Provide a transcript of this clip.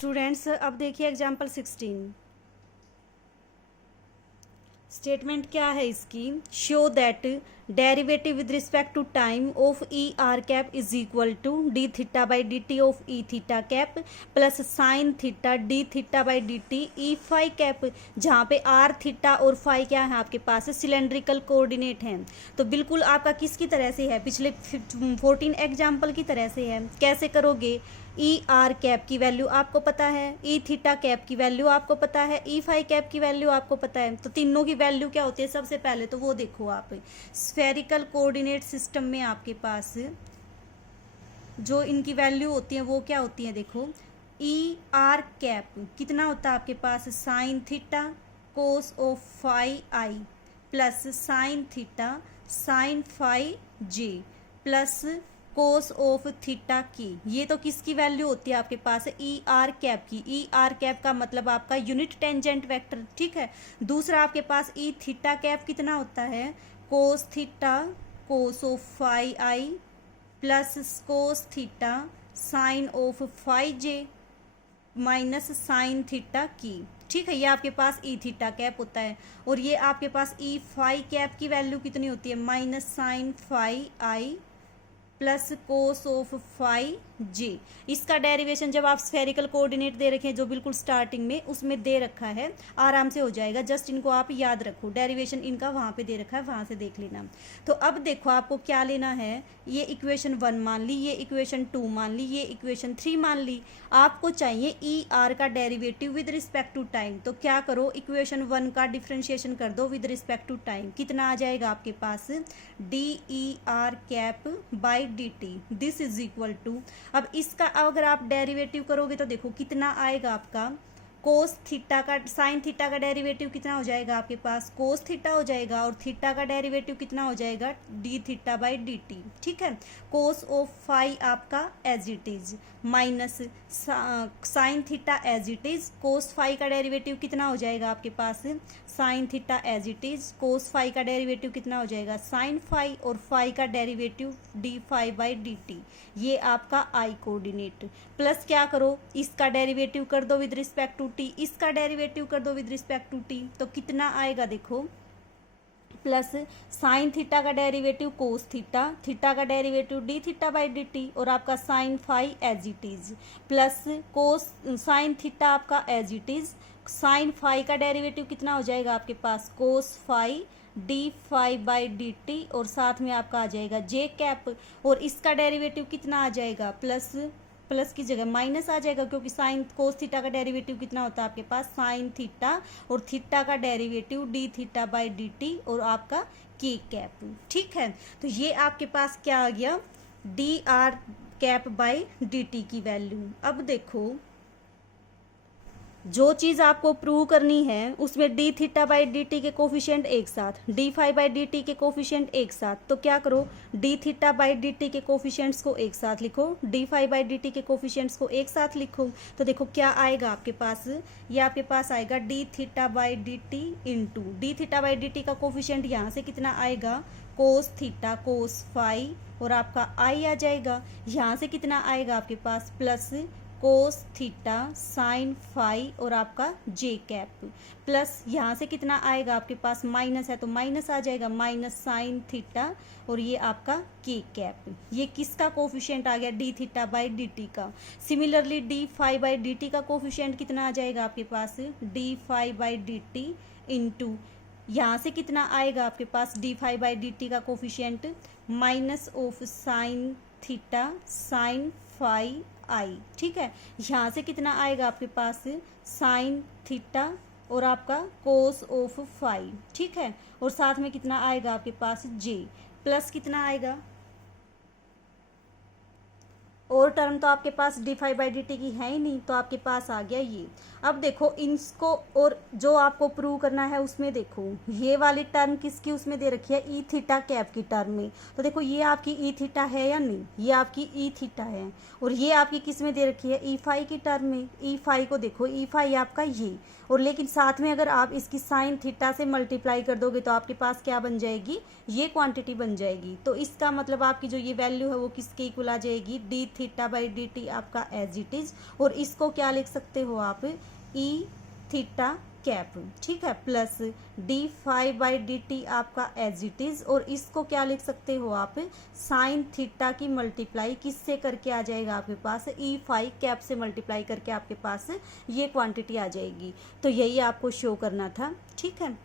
Students अब देखिए example 16। Statement क्या है इसकी, show that derivative with respect to time of E are cap is equal to D theta by D T of E theta cap plus sine theta D theta by D T E phi cap, जहाँ पे are theta और phi क्या है आपके पास cylindrical coordinate हैं। तो बिल्कुल आपका किसकी तरह से है, पिछले 14 एग्जाम्पल की तरह से है। कैसे करोगे, ई आर कैप की वैल्यू आपको पता है, ई थीटा कैप की वैल्यू आपको पता है, ई फाई कैप की वैल्यू आपको पता है। तो तीनों की वैल्यू क्या होती है, सबसे पहले तो वो देखो आप स्फेरिकल कोऑर्डिनेट सिस्टम में आपके पास जो इनकी वैल्यू होती है वो क्या होती है, देखो ई आर कैप कितना होता है आपके पास sine theta cos of phi I plus sine theta sine phi j plus cos of theta की। ये तो किसकी वैल्यू होती है आपके पास, ई आर कैप की। ई आर कैप का मतलब आपका यूनिट टेंजेंट वेक्टर, ठीक है। दूसरा आपके पास ई थीटा कैप कितना होता है, cos theta cos of phi I plus cos theta sine of phi J minus sine theta की, ठीक है। ये आपके पास ई थीटा कैप होता है। और ये आपके पास ई फाई कैप की वैल्यू कितनी होती है, minus sine phi I plus cos of phi j. इसका डेरिवेशन जब आप स्फेरिकल कोऑर्डिनेट दे रखे हैं जो बिल्कुल स्टार्टिंग में उसमें दे रखा है, आराम से हो जाएगा। जस्ट इनको आप याद रखो, डेरिवेशन इनका वहाँ पे दे रखा है, वहाँ से देख लेना। तो अब देखो आपको क्या लेना है, ये इक्वेशन 1 मान ली, ये इक्वेशन 2 मान ली, ये इक्वेशन 3 मान ली। आपको चाहिए ई आर का derivative with respect to time. तो क्या करो, इक्वेशन 1 का डिफ्रेंशिएशन कर दो विद रिस्पेक्ट टू टाइम। कितना आ जाएगा आपके पास, d e are cap by D t, this is equal to. अब इसका अगर आप डेरिवेटिव करोगे तो देखो कितना आएगा आपका, कोस थीटा का साइन थीटा का डेरिवेटिव कितना हो जाएगा आपके पास, कोस थीटा हो जाएगा। और थीटा का डेरिवेटिव कितना हो जाएगा, d theta by D t, ठीक है। कोस ऑफ फाई आपका as it is minus sine theta as it is. Cos phi का डेरिवेटिव कितना हो जाएगा आपके पास, sine theta as it is. Cos phi का डेरिवेटिव कितना हो जाएगा, साइन फाई। और फाई का derivative d phi by D t, ये आपका आई कोऑर्डिनेट। प्लस क्या करो, इसका डेरिवेटिव कर दो विद रिस्पेक्ट टू टी, इसका डेरिवेटिव कर दो विद रिस्पेक्ट टू टी। तो कितना आएगा देखो, प्लस साइन थीटा का डेरिवेटिव कोस थीटा, थीटा का derivative d theta by D t और आपका sine phi as it is, plus cos sine theta आपका as it is. Sine phi का डेरिवेटिव कितना हो जाएगा आपके पास, cos phi d phi by D t और साथ में आपका आ जाएगा जे कैप। और इसका डेरिवेटिव कितना आ जाएगा, प्लस की जगह माइनस आ जाएगा, क्योंकि साइन कोस थीटा का डेरिवेटिव कितना होता है आपके पास, साइन थीटा। और थीटा का derivative d theta by D t और आपका के कैप, ठीक है। तो ये आपके पास क्या आ गया, D R cap by D T की वैल्यू। अब देखो जो चीज़ आपको प्रूव करनी है उसमें D theta by D T के कोफिशिएंट एक साथ, D phi by D T के कोफिशिएंट एक साथ। तो क्या करो, D theta by D T के कोफिशिएंट्स को एक साथ लिखो, D phi by D T के कोफिशिएंट्स को एक साथ लिखो। तो देखो क्या आएगा आपके पास, ये आपके पास आएगा D theta by D t into D theta by D t का कोफिशिएंट यहाँ से कितना आएगा, कोस थीटा कोस फाई और आपका आई आ जाएगा। यहाँ से कितना आएगा आपके पास, plus cos theta sine phi और आपका जे कैप, प्लस यहाँ से कितना आएगा आपके पास, माइनस है तो माइनस आ जाएगा, माइनस साइन थीटा और ये आपका के कैप। ये किसका कोफिशिएंट आ गया, d theta by D t का। Similarly d phi by D t का कोफिशिएंट कितना आ जाएगा आपके पास, d phi by D t into यहाँ से कितना आएगा आपके पास, d phi by D t का coefficient minus of sine theta sine phi i, ठीक है। यहाँ से कितना आएगा आपके पास, साइन थीटा और आपका कोस ऑफ फाई, ठीक है। और साथ में कितना आएगा आपके पास, जे, प्लस कितना आएगा, और टर्म तो आपके पास d phi by D T की है ही नहीं, तो आपके पास आ गया ये। अब देखो इसको, और जो आपको प्रूव करना है उसमें देखो ये वाली टर्म किसकी उसमें दे रखी है, ई थीटा कैप की टर्म में। तो देखो ये आपकी ई थीटा है या नहीं, ये आपकी ई थीटा है। और ये आपकी किस में दे रखी है, ई फाई की टर्म में। ई फाई को देखो, ई फाई आपका ये, और लेकिन साथ में अगर आप इसकी साइन थीटा से मल्टीप्लाई कर दोगे तो आपके पास क्या बन जाएगी, ये क्वांटिटी बन जाएगी। तो इसका मतलब आपकी जो ये वैल्यू है वो किसके इक्वल आ जाएगी, D theta by D T आपका एज इट इज, और इसको क्या लिख सकते हो आप, ई थीटा कैप, ठीक है, plus D phi by D T आपका एज इट इज, और इसको क्या लिख सकते हो आप, साइन थीटा की मल्टीप्लाई किससे करके आ जाएगा आपके पास, ई फाई कैप से मल्टीप्लाई करके आपके पास ये क्वांटिटी आ जाएगी। तो यही आपको शो करना था, ठीक है।